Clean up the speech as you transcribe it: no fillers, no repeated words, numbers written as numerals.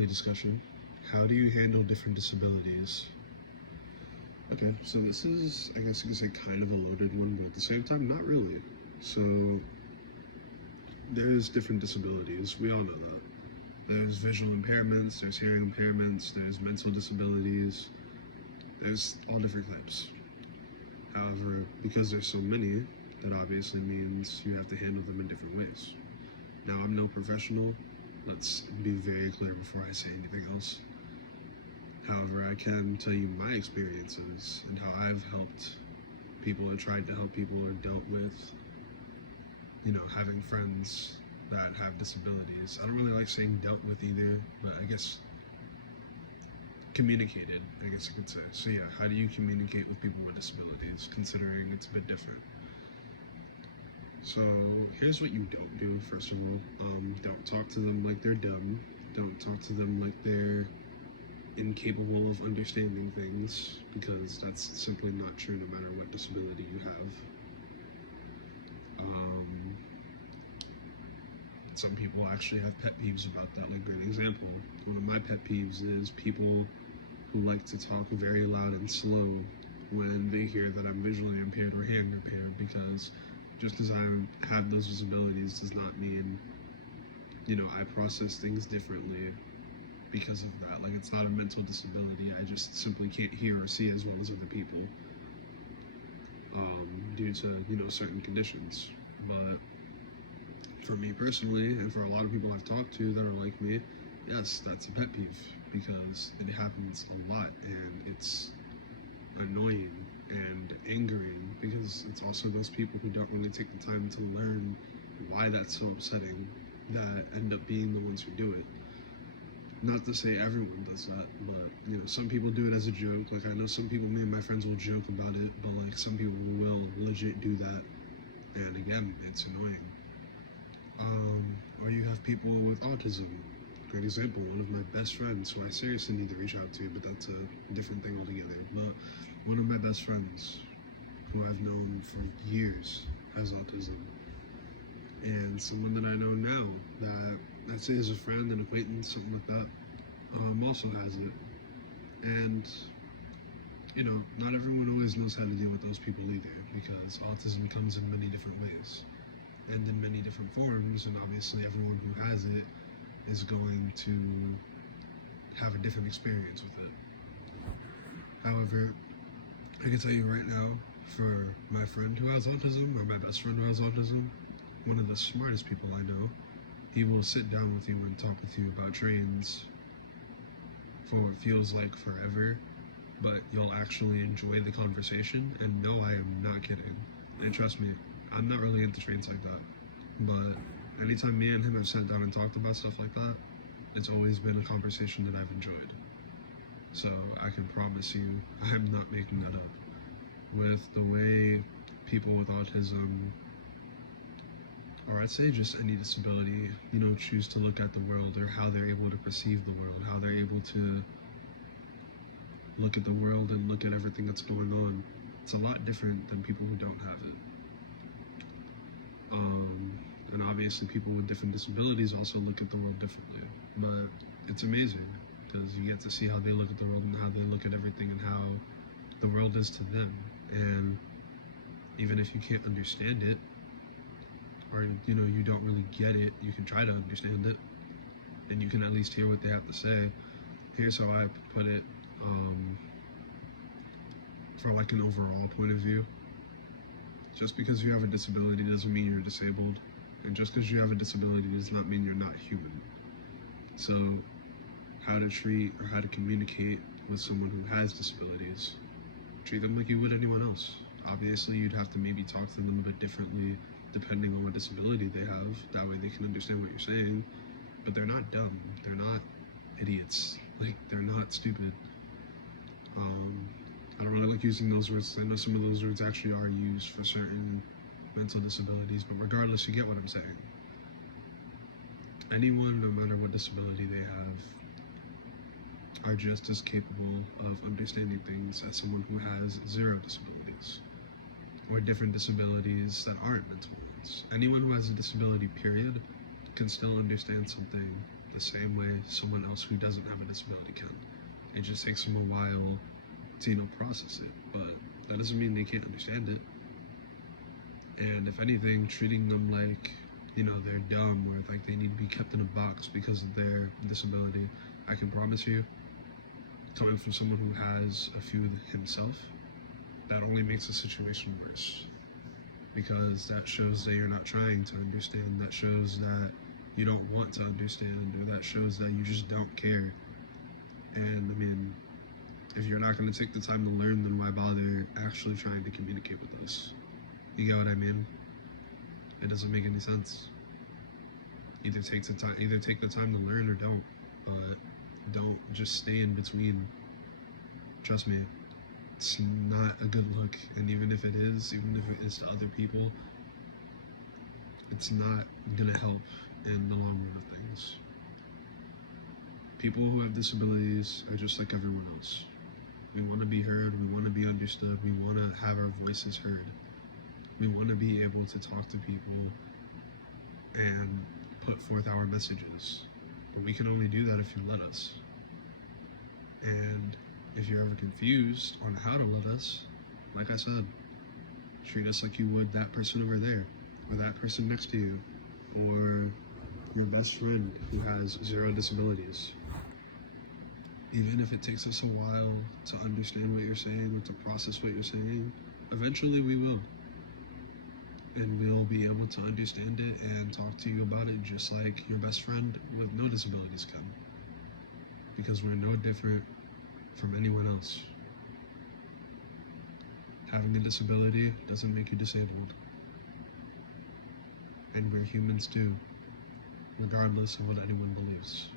weekly discussion. How do you handle different disabilities? Okay, so this is, I guess you could say, kind of a loaded one, but at the same time, not really. So, there's different disabilities. We all know that. There's visual impairments, there's hearing impairments, there's mental disabilities, there's all different types. However, because there's so many, that obviously means you have to handle them in different ways. Now, I'm no professional. Let's be very clear before I say anything else. However, I can tell you my experiences and how I've helped people or tried to help people or dealt with, having friends that have disabilities. I don't really like saying dealt with either, but I guess communicated, I guess you could say. So yeah, how do you communicate with people with disabilities, considering it's a bit different? So here's what you don't do, first of all. Don't talk to them like they're dumb. Don't talk to them like they're incapable of understanding things, because that's simply not true no matter what disability you have. Some people actually have pet peeves about that. Like, great example, one of my pet peeves is people who like to talk very loud and slow when they hear that I'm visually impaired or hearing impaired, because just because I have those disabilities does not mean, I process things differently because of that. Like, it's not a mental disability. I just simply can't hear or see as well as other people due to, certain conditions. But for me personally, and for a lot of people I've talked to that are like me, yes, that's a pet peeve, because it happens a lot, and it's annoying and angering, because it's also those people who don't really take the time to learn why that's so upsetting that end up being the ones who do it. Not to say everyone does that, but some people do it as a joke. Like, I know some people, me and my friends will joke about it, but like some people will legit do that, and again, it's annoying. Or you have people with autism. Great example, one of my best friends, who I seriously need to reach out to, but that's a different thing altogether. But one of my best friends, who I've known for years, has autism. And someone that I know now, that I'd say is a friend, an acquaintance, something like that, also has it. And, not everyone always knows how to deal with those people either, because autism comes in many different ways and in many different forms, and obviously everyone who has it is going to have a different experience with it. However, I can tell you right now, for my friend who has autism, or my best friend who has autism, one of the smartest people I know, he will sit down with you and talk with you about trains for what feels like forever, but you'll actually enjoy the conversation, and no, I am not kidding. And trust me, I'm not really into trains like that, but anytime me and him have sat down and talked about stuff like that, it's always been a conversation that I've enjoyed. So I can promise you, I'm not making that up. With the way people with autism, or I'd say just any disability, choose to look at the world, or how they're able to perceive the world, how they're able to look at the world and look at everything that's going on, it's a lot different than people who don't have it. And obviously people with different disabilities also look at the world differently. But it's amazing, because you get to see how they look at the world and how they look at everything and how the world is to them. And even if you can't understand it, or you don't really get it, you can try to understand it, and you can at least hear what they have to say. Here's how I put it, for like an overall point of view. Just because you have a disability doesn't mean you're disabled, and just because you have a disability does not mean you're not human. So how to treat or how to communicate with someone who has disabilities, treat them like you would anyone else. Obviously, you'd have to maybe talk to them a bit differently depending on what disability they have. That way they can understand what you're saying. But they're not dumb. They're not idiots. Like, they're not stupid. I don't really like using those words. I know some of those words actually are used for certain mental disabilities, but regardless, you get what I'm saying. Anyone, no matter what disability they have, are just as capable of understanding things as someone who has zero disabilities, or different disabilities that aren't mental ones. Anyone who has a disability, period, can still understand something the same way someone else who doesn't have a disability can. It just takes them a while to, process it, but that doesn't mean they can't understand it. And if anything, treating them like, they're dumb or like they need to be kept in a box because of their disability, I can promise you, coming from someone who has a few himself, that only makes the situation worse. Because that shows that you're not trying to understand, that shows that you don't want to understand, or that shows that you just don't care. And if you're not going to take the time to learn, then why bother actually trying to communicate with us? You get what I mean? It doesn't make any sense. Either take the time to learn or don't. But don't just stay in between. Trust me, it's not a good look. And even if it is to other people, it's not gonna help in the long run of things. People who have disabilities are just like everyone else. We want to be heard, we want to be understood, we want to have our voices heard. We want to be able to talk to people and put forth our messages. But we can only do that if you let us. And if you're ever confused on how to let us, like I said, treat us like you would that person over there, or that person next to you, or your best friend who has 0 disabilities. Even if it takes us a while to understand what you're saying or to process what you're saying, eventually we will. And we'll be able to understand it and talk to you about it just like your best friend with no disabilities can. Because we're no different from anyone else. Having a disability doesn't make you disabled. And we're humans too, regardless of what anyone believes.